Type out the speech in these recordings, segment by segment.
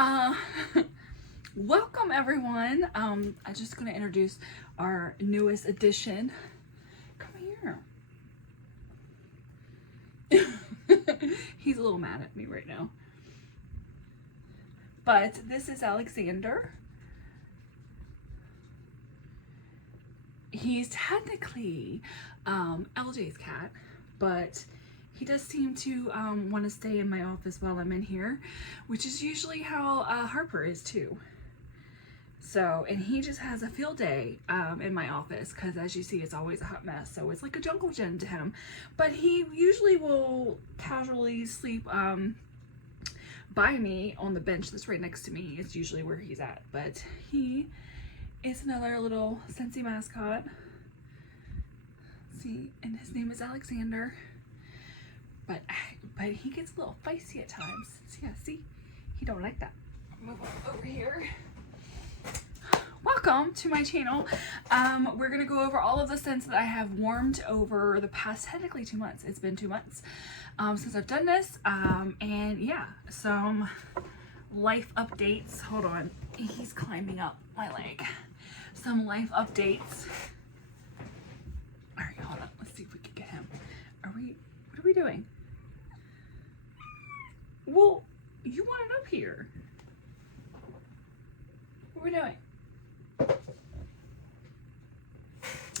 Uh, Welcome everyone. I'm just gonna introduce our newest addition. Come here. He's a little mad at me right now. But this is Alexander. He's technically LJ's cat, but he does seem to want to stay in my office while I'm in here, which is usually how Harper is too. So, and he just has a field day in my office because, as you see, it's always a hot mess. So it's like a jungle gym to him. But he usually will casually sleep by me on the bench that's right next to me. It's usually where he's at. But he is another little Scentsy mascot. See, and his name is Alexander. But he gets a little feisty at times. So yeah, see, he don't like that. Move on over here. Welcome to my channel. We're gonna go over all of the scents that I have warmed over the past technically 2 months. It's been 2 months since I've done this. And yeah, some life updates. Hold on, he's climbing up my leg. Some life updates. All right, hold on. Let's see if we can get him. What are we doing? Well, you want it up here. What are we doing?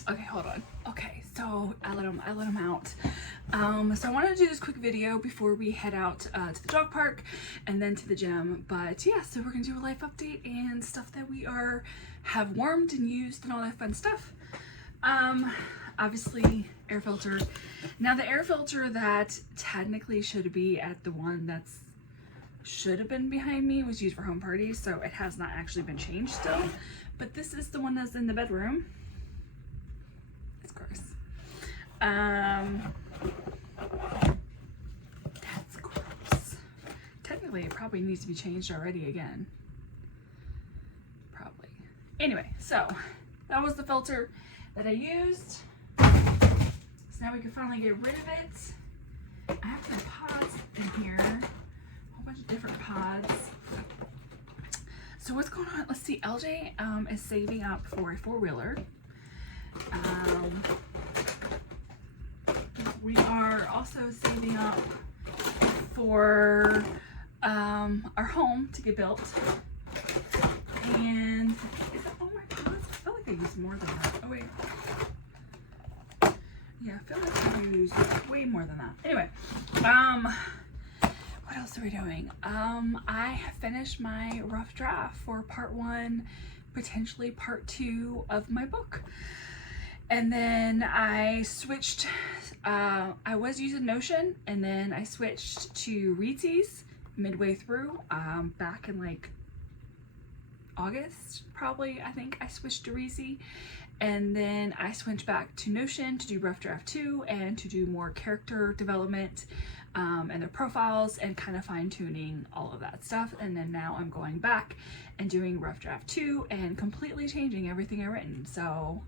Okay, hold on. Okay, so I let him out. So I wanted to do this quick video before we head out to the dog park and then to the gym. But yeah, so we're gonna do a life update and stuff that we have warmed and used and all that fun stuff. Obviously air filter. Now the air filter that technically should be at the one that's should have been behind me was used for home parties, so it has not actually been changed still. But this is the one that's in the bedroom. It's gross. That's gross. Technically, it probably needs to be changed already again. Probably. Anyway, so that was the filter that I used. So now we can finally get rid of it. I have some pods in here. A whole bunch of different pods. So what's going on? Let's see. LJ is saving up for a 4-wheeler. We are also saving up for our home to get built. And is that all my pods? I feel like I used more than that. Oh wait. Yeah, I feel like I used way more than that. Anyway, what else are we doing? I have finished my rough draft for part 1, potentially part 2 of my book. And then I switched, I was using Notion, and then I switched to Readsies midway through, back in like August, probably, I think I switched to Readsie. And then I switched back to Notion to do rough draft 2 and to do more character development and their profiles and kind of fine-tuning all of that stuff. And then now I'm going back and doing rough draft 2 and completely changing everything I've written. So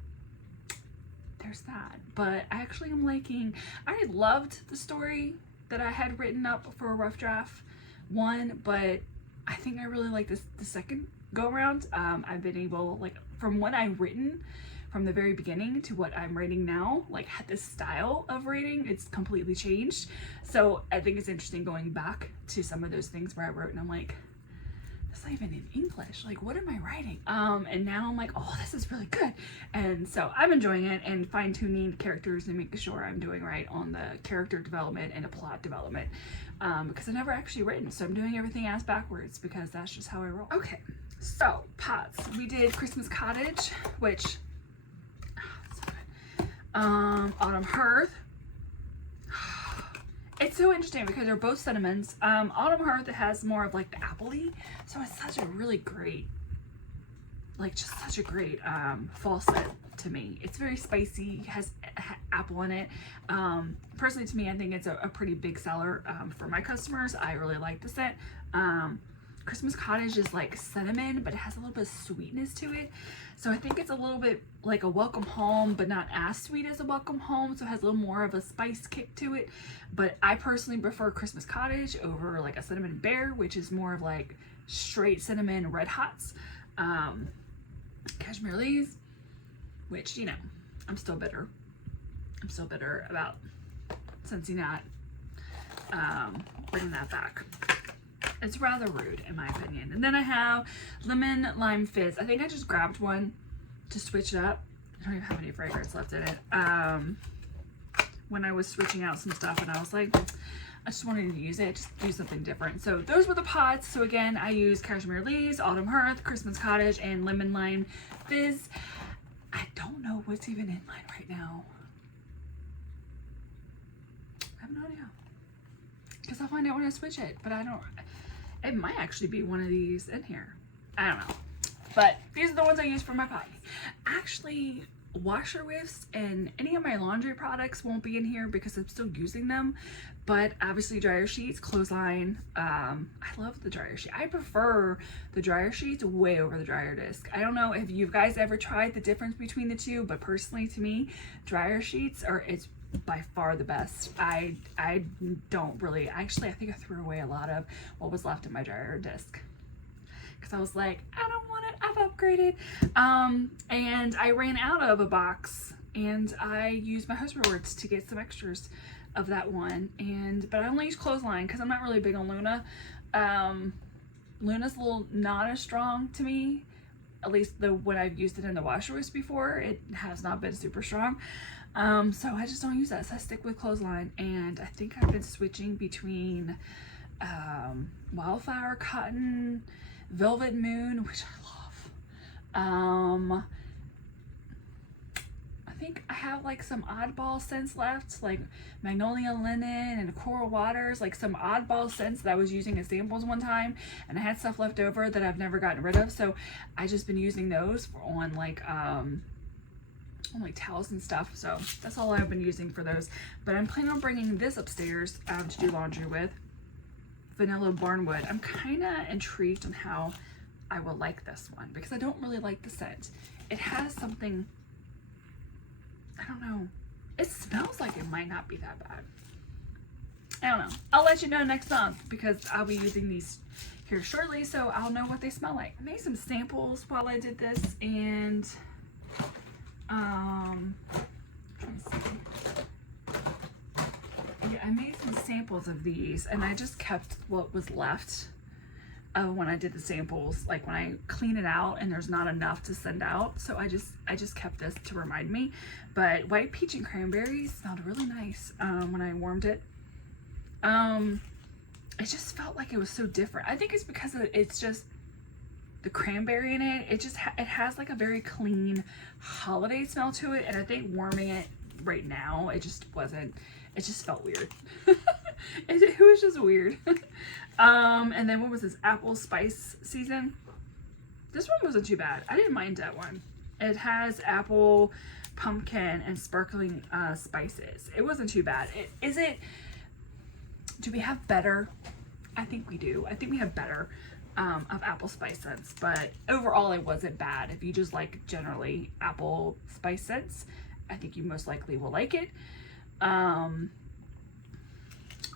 there's that. But I actually am liking, I loved the story that I had written up for a rough draft 1, but I think I really like this the second go around. I've been able, like, from what I've written from the very beginning to what I'm writing now, like this style of writing, it's completely changed. So I think it's interesting going back to some of those things where I wrote and I'm like, that's not even in English. Like, what am I writing? And now I'm like, oh, this is really good. And so I'm enjoying it and fine-tuning characters and making sure I'm doing right on the character development and the plot development. Because I've never actually written, so I'm doing everything ass backwards because that's just how I roll. Okay, so pods. We did Christmas Cottage, which Autumn Hearth. It's so interesting because they're both cinnamons. Autumn Hearth, it has more of like the appley, so it's such a really great, like just such a great fall scent to me. It's very spicy, has apple in it. Personally, to me, I think it's a pretty big seller for my customers. I really like the scent. Christmas Cottage is like cinnamon, but it has a little bit of sweetness to it. So I think it's a little bit like a Welcome Home, but not as sweet as a Welcome Home. So it has a little more of a spice kick to it. But I personally prefer Christmas Cottage over like a Cinnamon Bear, which is more of like straight cinnamon red hots. Cashmere Leaves, which, you know, I'm still bitter. I'm still bitter about Scentsy not bringing that back. It's rather rude in my opinion. And then I have Lemon Lime Fizz. I think I just grabbed one to switch it up. I don't even have any fragrance left in it. When I was switching out some stuff and I was like, I just wanted to use it, just do something different. So those were the pods. So again, I use Cashmere Leaves, Autumn Hearth, Christmas Cottage, and Lemon Lime Fizz. I don't know what's even in mine right now. I have no idea. Because I'll find out when I switch it, but I don't, it might actually be one of these in here. I don't know. But these are the ones I use for my pods. Actually, washer whiffs and any of my laundry products won't be in here because I'm still using them. But obviously dryer sheets, Clothesline. I love the dryer sheet. I prefer the dryer sheets way over the dryer disc. I don't know if you guys ever tried the difference between the two, but personally to me, dryer sheets are, it's by far the best. I don't really, actually I think I threw away a lot of what was left in my dryer disc. Because I was like, I don't want it, I've upgraded. And I ran out of a box and I used my host rewards to get some extras of that one. But I only use Clothesline because I'm not really big on Luna. Luna's a little not as strong to me. At least when I've used it in the washer whisk before, it has not been super strong. So I just don't use that. So I stick with Clothesline. And I think I've been switching between Wildflower Cotton, Velvet Moon, which I love. I think I have like some oddball scents left, like Magnolia Linen and Coral Waters, like some oddball scents that I was using as samples one time, and I had stuff left over that I've never gotten rid of, so I just been using those on like towels and stuff. So that's all I've been using for those. But I'm planning on bringing this upstairs to do laundry with, Vanilla Barnwood. I'm kind of intrigued on how I will like this one because I don't really like the scent. It has something, I don't know, it smells like it might not be that bad. I don't know. I'll let you know next month because I'll be using these here shortly, so I'll know what they smell like. I made some samples while I did this, and trying to see. Yeah, I made some samples of these and I just kept what was left when I did the samples, like when I clean it out and there's not enough to send out, so I just kept this to remind me. But White Peach and Cranberry smelled really nice when I warmed it. It just felt like it was so different. I think it's because it's just the cranberry in it. It has like a very clean holiday smell to it, and I think warming it right now, it just felt weird. It was just weird. And then what was this? Apple Spice Season. This one wasn't too bad. I didn't mind that one. It has apple, pumpkin, and sparkling spices. It wasn't too bad. Do we have better? I think we do. I think we have better of apple spice scents, but overall it wasn't bad. If you just like generally apple spice scents, I think you most likely will like it.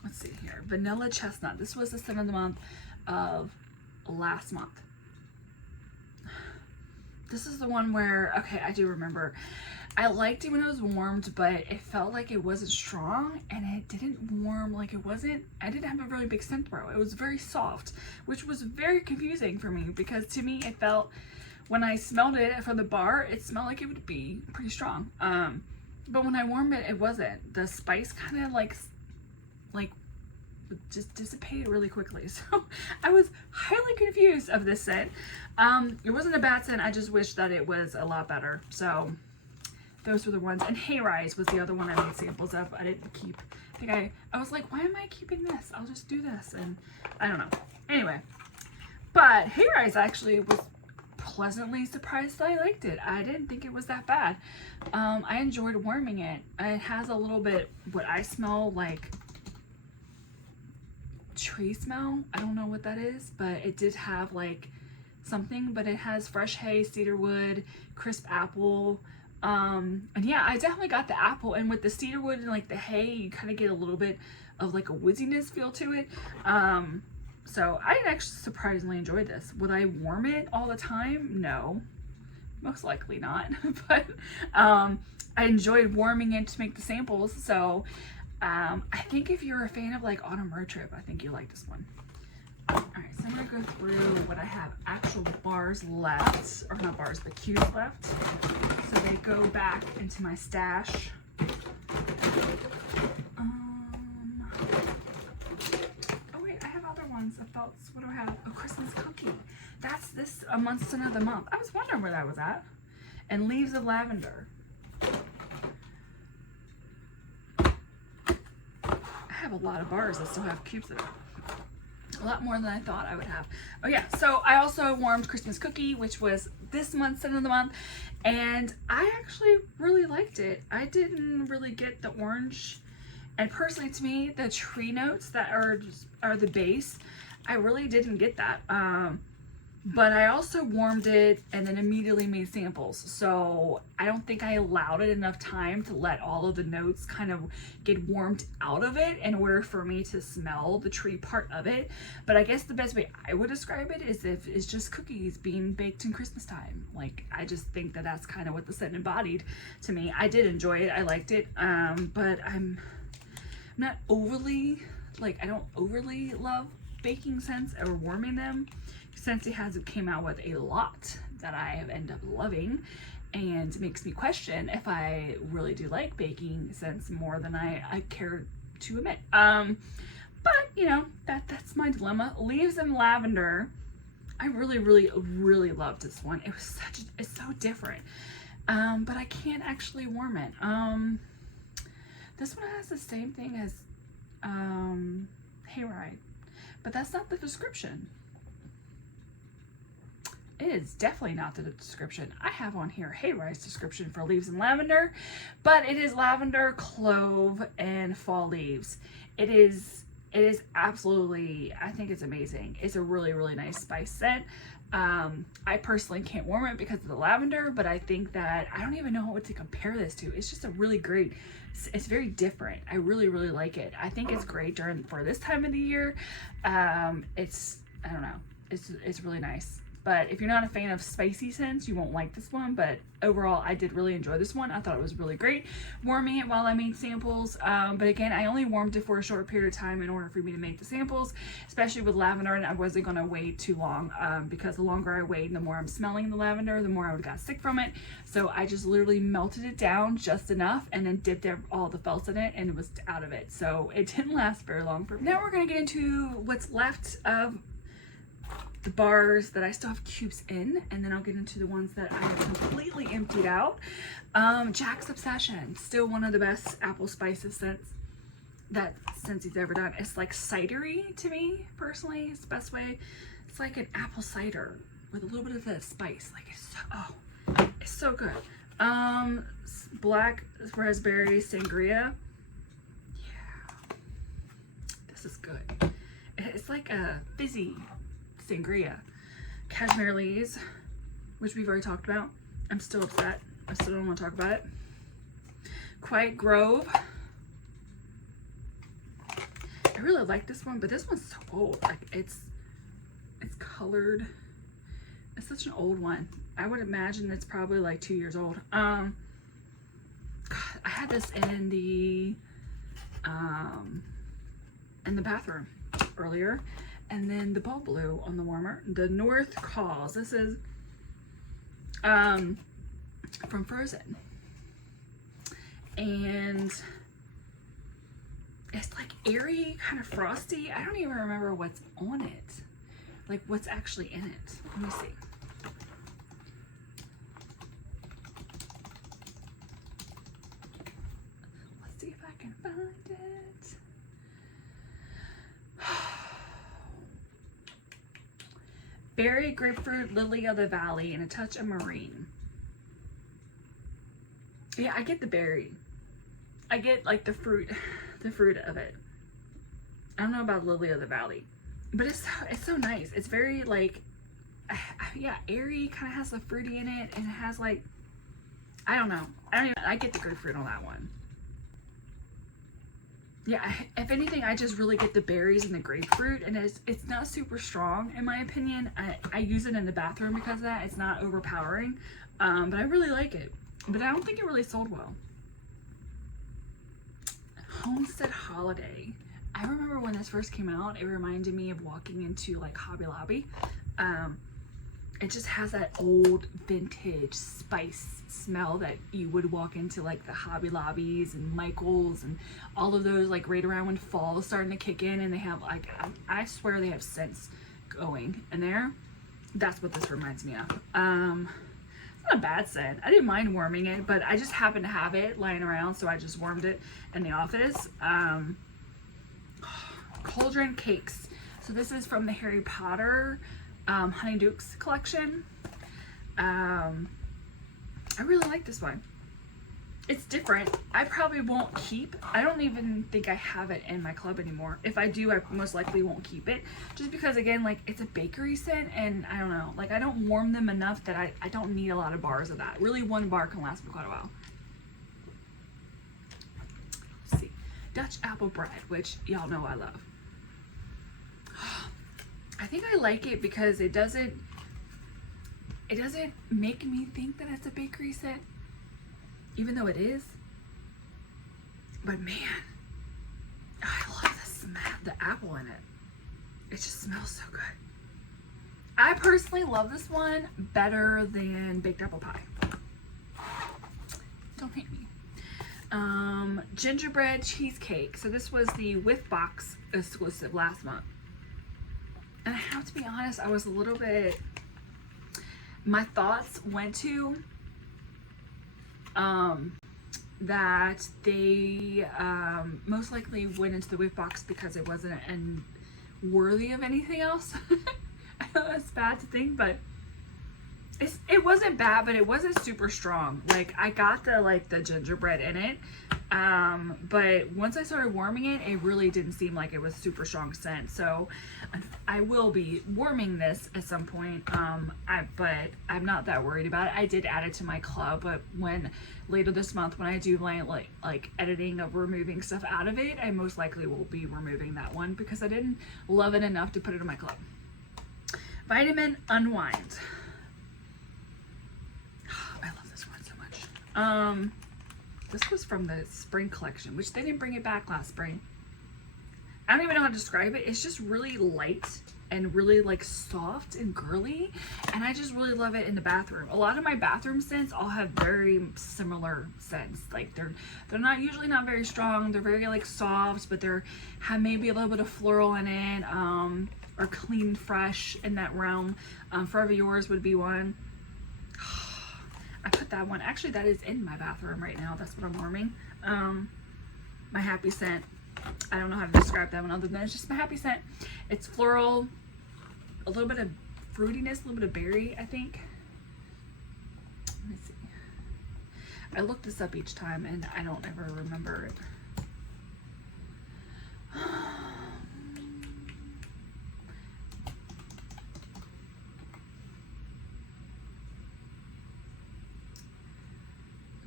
Let's see here. Vanilla Chestnut. This was the scent of the month of last month. This is the one where, okay, I do remember. I liked it when it was warmed, but it felt like it wasn't strong, and it didn't warm, like it wasn't, I didn't have a really big scent throw. It was very soft, which was very confusing for me because to me it felt, when I smelled it from the bar, it smelled like it would be pretty strong. But when I warmed it, it wasn't. The spice kind of like just dissipated really quickly. So I was highly confused of this scent. It wasn't a bad scent. I just wish that it was a lot better. So those were the ones. And Hayrise was the other one I made samples of. I didn't keep, I was like, why am I keeping this? I'll just do this. And I don't know. Anyway, but Hayrise actually was pleasantly surprised that I liked it. I didn't think it was that bad. I enjoyed warming it. It has a little bit what I smell like tree smell. I don't know what that is, but it did have like something, but it has fresh hay, cedar wood, crisp apple. And yeah, I definitely got the apple, and with the cedar wood and like the hay, you kind of get a little bit of like a wooziness feel to it. So I actually surprisingly enjoyed this. Would I warm it all the time? No, most likely not. But I enjoyed warming it to make the samples. So I think if you're a fan of like autumn road trip, I think you like this one. All right, so I'm gonna go through what I have actual bars left, or not bars, but cubes left. So they go back into my stash. Oh wait, I have other ones of felts. What do I have? A Christmas cookie. That's this a month scent of the month. I was wondering where that was at. And leaves of lavender. I have a lot of bars that still have cubes in it. A lot more than I thought I would have. Oh yeah, so I also warmed Christmas cookie, which was this month's scent of the month, and I actually really liked it. I didn't really get the orange, and personally to me, the tree notes that are the base, I really didn't get that. But I also warmed it and then immediately made samples. So I don't think I allowed it enough time to let all of the notes kind of get warmed out of it in order for me to smell the tree part of it. But I guess the best way I would describe it is if it's just cookies being baked in Christmas time. Like, I just think that that's kind of what the scent embodied to me. I did enjoy it. I liked it. But I'm not overly, like, I don't overly love baking scents or warming them. Scentsy came out with a lot that I have ended up loving, and makes me question if I really do like baking scents more than I care to admit. But you know, that's my dilemma. Leaves and lavender. I really loved this one. It was it's so different. But I can't actually warm it. This one has the same thing as hayride, but that's not the description. It is definitely not the description. I have on here hayride's description for leaves and lavender, but it is lavender, clove, and fall leaves. It is absolutely, I think it's amazing. It's a really nice spice scent. I personally can't warm it because of the lavender, but I think that I don't even know what to compare this to. It's just a really great, it's very different. I really like it. I think it's great for this time of the year. I don't know, it's really nice. But if you're not a fan of spicy scents, you won't like this one. But overall, I did really enjoy this one. I thought it was really great. Warming it while I made samples. But again, I only warmed it for a short period of time in order for me to make the samples, especially with lavender. And I wasn't going to wait too long because the longer I wait, the more I'm smelling the lavender, the more I would got sick from it. So I just literally melted it down just enough and then dipped all the felts in it, and it was out of it. So it didn't last very long for me. Now we're going to get into what's left of the bars that I still have cubes in, and then I'll get into the ones that I have completely emptied out. Jack's Obsession, still one of the best apple spices scents that Scentsy's ever done. It's like cidery to me, personally. It's the best way. It's like an apple cider with a little bit of the spice. Like, it's so good. Black raspberry sangria. Yeah, this is good. It's like a fizzy sangria. Cashmere Leaves, which we've already talked about. I'm still upset. I still don't want to talk about it. Quiet Grove. I really like this one, but this one's so old. Like, it's colored. It's such an old one. I would imagine it's probably like 2 years old. God, I had this in the bathroom earlier. And then the ball blue on the warmer. The North Calls. This is from Frozen. And it's like airy, kind of frosty. I don't even remember what's on it. Like what's actually in it. Let me see. Let's see if I can find it. Berry, grapefruit, lily of the valley, and a touch of marine. Yeah, I get the berry. I get like the fruit of it. I don't know about Lily of the Valley, but it's so nice. It's very like, yeah, airy, kind of has the fruity in it, and it has like, I don't know. I get the grapefruit on that one. Yeah, if anything, I just really get the berries and the grapefruit, and it's not super strong in my opinion. I use it in the bathroom because of that. It's not overpowering, but I really like it. But I don't think it really sold well. Homestead Holiday. I remember when this first came out, it reminded me of walking into like Hobby Lobby. It just has that old vintage spice smell that you would walk into like the Hobby Lobbies and Michael's and all of those, like right around when fall is starting to kick in, and they have like, I swear they have scents going in there. That's what this reminds me of. It's not a bad scent. I didn't mind warming it, but I just happened to have it lying around, so I just warmed it in the office. Cauldron Cakes. So this is from the Harry Potter Honeydukes collection. I really like this one. It's different. I probably won't keep. I don't even think I have it in my club anymore. If I do, I most likely won't keep it. Just because, again, like, it's a bakery scent, and I don't know. Like, I don't warm them enough that I don't need a lot of bars of that. Really, one bar can last me quite a while. Let's see. Dutch apple bread, which y'all know I love. I think I like it because it doesn't make me think that it's a bakery scent, even though it is. But man, I love the apple in it. It just smells so good. I personally love this one better than baked apple pie. Don't hate me. Gingerbread cheesecake. So this was the Whiff Box exclusive last month. And I have to be honest, I was a little bit, my thoughts went to that they most likely went into the Whiff Box because it wasn't worthy of anything else. I know that's bad to think, but it wasn't bad, but it wasn't super strong. Like, I got the gingerbread in it, but once I started warming it, it really didn't seem like it was super strong scent. So I will be warming this at some point, but I'm not that worried about it. I did add it to my club, but later this month when I do like editing of removing stuff out of it, I most likely will be removing that one because I didn't love it enough to put it in my club. Vitamin Unwind. I love this one so much. This was from the spring collection, which they didn't bring it back last spring. I don't even know how to describe it. It's just really light and really like soft and girly, and I just really love it in the bathroom. A lot of my bathroom scents all have very similar scents. Like they're usually not very strong. They're very like soft, but they're have maybe a little bit of floral in it, or clean, fresh in that realm. Forever Yours would be one. I put that one. Actually, that is in my bathroom right now. That's what I'm warming. My happy scent. I don't know how to describe that one other than it's just my happy scent. It's floral, a little bit of fruitiness, a little bit of berry, I think. Let me see. I look this up each time and I don't ever remember it.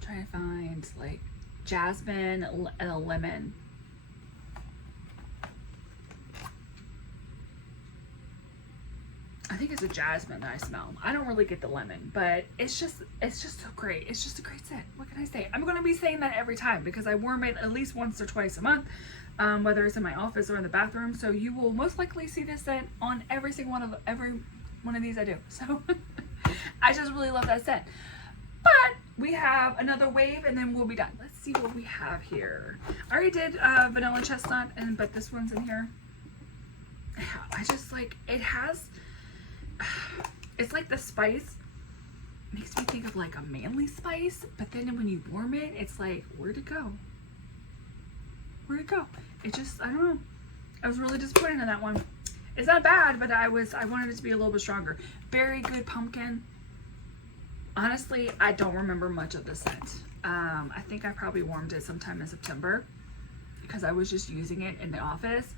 Trying to find like jasmine and a lemon. I think it's a jasmine that I smell. I don't really get the lemon, but it's just so great. It's just a great scent. What can I say? I'm gonna be saying that every time because I warm it at least once or twice a month, whether it's in my office or in the bathroom. So you will most likely see this scent on every one of these I do. So I just really love that scent. But we have another wave and then we'll be done. Let's see what we have here. I already did vanilla chestnut, but this one's in here. I just like, it's like the spice makes me think of like a manly spice, but then when you warm it, it's like, where'd it go? Where'd it go? It just, I don't know. I was really disappointed in that one. It's not bad, but I wanted it to be a little bit stronger. Very good pumpkin. Honestly, I don't remember much of the scent. I think I probably warmed it sometime in September because I was just using it in the office.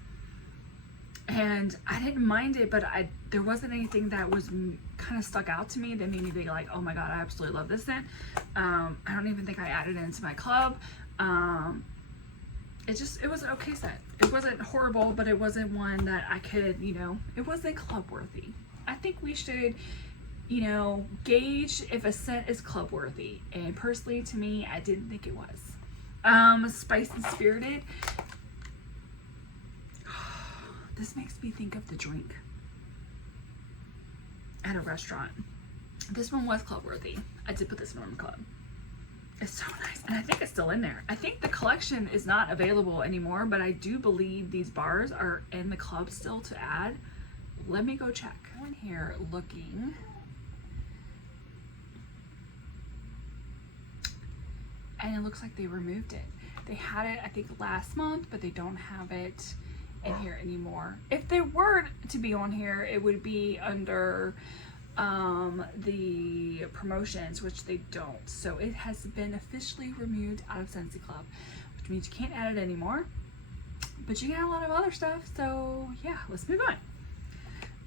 And I didn't mind it, but there wasn't anything that was kind of stuck out to me that made me be like, oh my god, I absolutely love this scent. I don't even think I added it into my club. It was an okay scent. It wasn't horrible, but it wasn't one that I could, you know, it wasn't club worthy. I think we should, you know, gauge if a scent is club worthy. And personally, to me, I didn't think it was. Spice and Spirited. This makes me think of the drink at a restaurant. This one was club worthy. I did put this one on the club. It's so nice, and I think it's still in there. I think the collection is not available anymore, but I do believe these bars are in the club still to add. Let me go check. I'm here looking. And it looks like they removed it. They had it, I think, last month, but they don't have it in here anymore. If they were to be on here, it would be under the promotions, which they don't. So it has been officially removed out of Scentsy Club, which means you can't add it anymore, but you get a lot of other stuff. So yeah, let's move on.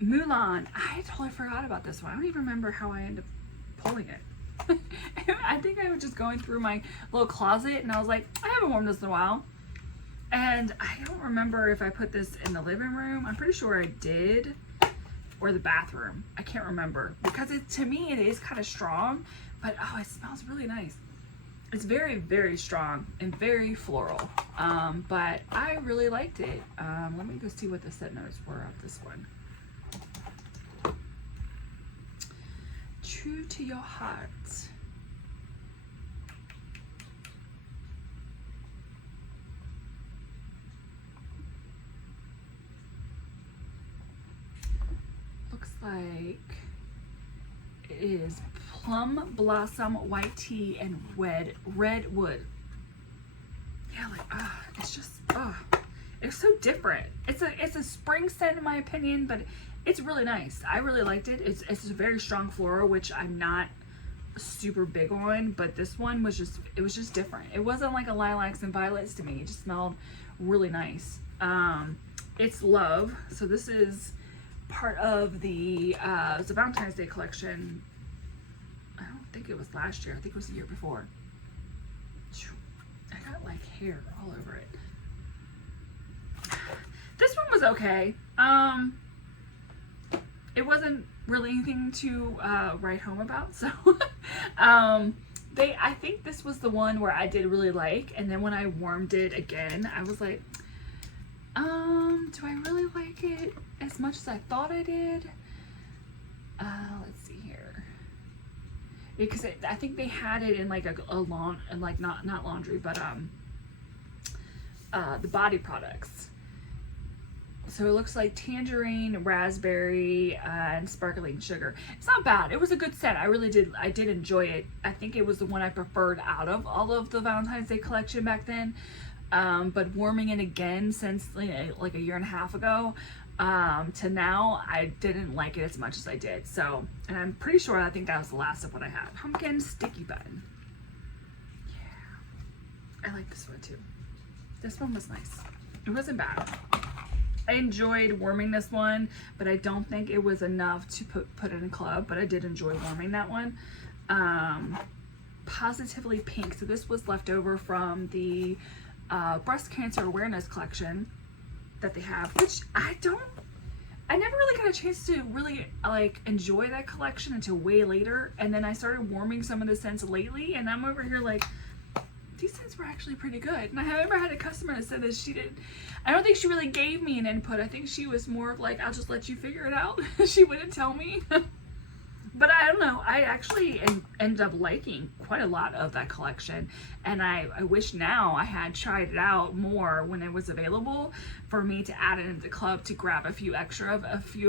Mulan. I totally forgot about this one. I don't even remember how I ended up pulling it. I think I was just going through my little closet and I was like, I haven't worn this in a while. And I don't remember if I put this in the living room. I'm pretty sure I did. Or the bathroom. I can't remember. Because to me, it is kind of strong. But oh, it smells really nice. It's very, very strong and very floral. But I really liked it. Let me go see what the scent notes were of this one. True to Your Heart. Like it is plum blossom, white tea, and red wood. Yeah, like it's just it's so different. It's a spring scent in my opinion, but it's really nice. I really liked it. It's a very strong floral, which I'm not super big on, but this one was just different. It wasn't like a lilacs and violets to me. It just smelled really nice. It's Love, so this is part of the Valentine's Day collection. I don't think it was last year. I think it was the year before. I got like hair all over it. This one was okay. It wasn't really anything to write home about. So I think this was the one where I did really like, and then when I warmed it again, I was like, do I really like it as much as I thought I did? Let's see here. Because I think they had it in like a lawn, and like not laundry, but the body products. So it looks like tangerine, raspberry, and sparkling sugar. It's not bad. It was a good scent. I did enjoy it. I think it was the one I preferred out of all of the Valentine's Day collection back then. But warming it again since like a year and a half ago to now, I didn't like it as much as I did. So, and I'm pretty sure I think that was the last of what I had. Pumpkin Sticky Bun. Yeah, I like this one too. This one was nice. It wasn't bad. I enjoyed warming this one, but I don't think it was enough to put in a club, but I did enjoy warming that one. Positively Pink. So this was left over from the breast cancer awareness collection that they have, which I never really got a chance to really like enjoy that collection until way later. And then I started warming some of the scents lately, and I'm over here like, these scents were actually pretty good. And I have ever had a customer that said that I don't think she really gave me an input. I think she was more like, I'll just let you figure it out. She wouldn't tell me. But I don't know, I actually ended up liking quite a lot of that collection, and I wish now I had tried it out more when it was available for me to add it into the club to grab a few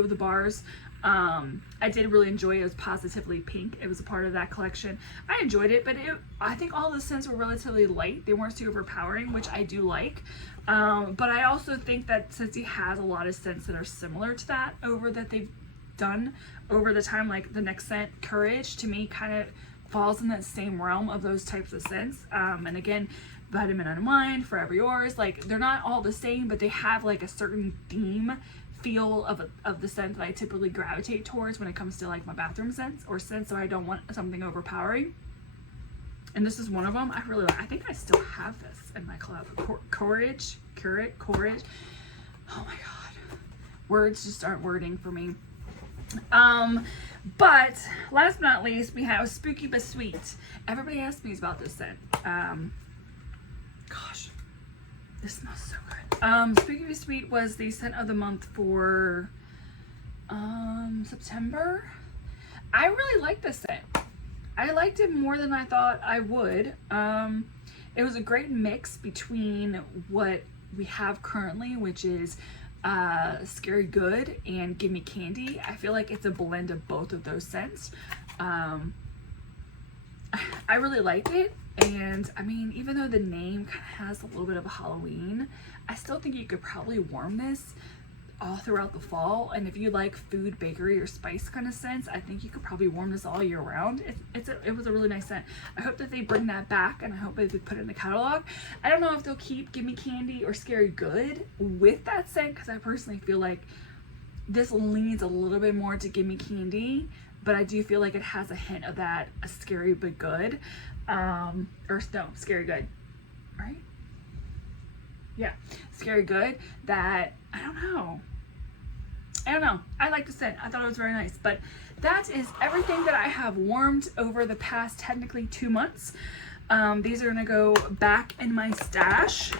of the bars. I did really enjoy it. It was Positively Pink. It was a part of that collection. I enjoyed it, but I think all the scents were relatively light. They weren't too overpowering, which I do like. But I also think that Scentsy has a lot of scents that are similar to that that they've done over the time. Like the next scent, Courage, to me kind of falls in that same realm of those types of scents. And again, Vitamin Unwind, Forever Yours, like they're not all the same, but they have like a certain theme feel of the scent that I typically gravitate towards when it comes to like my bathroom scents or scents, so I don't want something overpowering. And this is one of them. I really like. I think I still have this in my club. Courage. Oh my god, words just aren't wording for me. But last but not least, we have Spooky But Sweet. Everybody asks me about this scent. Gosh, this smells so good. Spooky But Sweet was the scent of the month for September. I really like this scent. I liked it more than I thought I would. It was a great mix between what we have currently, which is Scary Good and Gimme Candy. I feel like it's a blend of both of those scents. I really liked it, and I mean, even though the name kind of has a little bit of a Halloween, I still think you could probably warm this all throughout the fall. And if you like food, bakery, or spice kind of scents, I think you could probably warm this all year round. It was a really nice scent. I hope that they bring that back, and I hope that they put it in the catalog. I don't know if they'll keep Gimme Candy or Scary Good with that scent, because I personally feel like this leans a little bit more to Gimme Candy, but I do feel like it has a hint of that Scary But Good, or no, Scary Good, right? Yeah, Scary Good, that I don't know. I like the scent. I thought it was very nice. But that is everything that I have warmed over the past technically 2 months. These are gonna go back in my stash,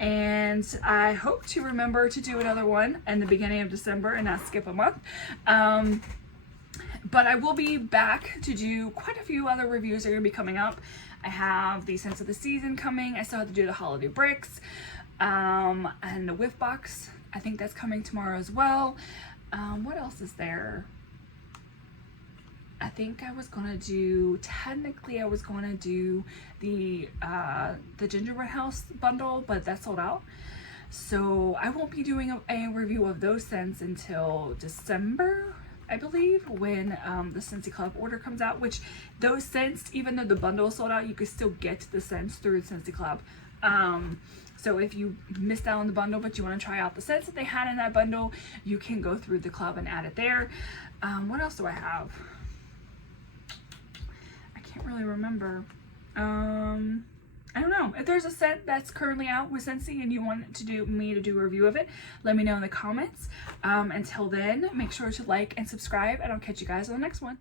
and I hope to remember to do another one in the beginning of December and not skip a month. But I will be back to do quite a few other reviews that are gonna be coming up. I have the Scents of the Season coming. I still have to do the Holiday Bricks, and the Whiff Box. I think that's coming tomorrow as well. What else is there? I think I was gonna do, technically I was gonna do the Gingerbread House bundle, but that's sold out. So I won't be doing a review of those scents until December, I believe, when the Scentsy Club order comes out, which those scents, even though the bundle is sold out, you can still get the scents through the Scentsy Club. So if you missed out on the bundle, but you want to try out the scents that they had in that bundle, you can go through the club and add it there. What else do I have? I can't really remember. I don't know. If there's a scent that's currently out with Scentsy and you want me to do a review of it, let me know in the comments. Until then, make sure to like and subscribe, and I'll catch you guys on the next one.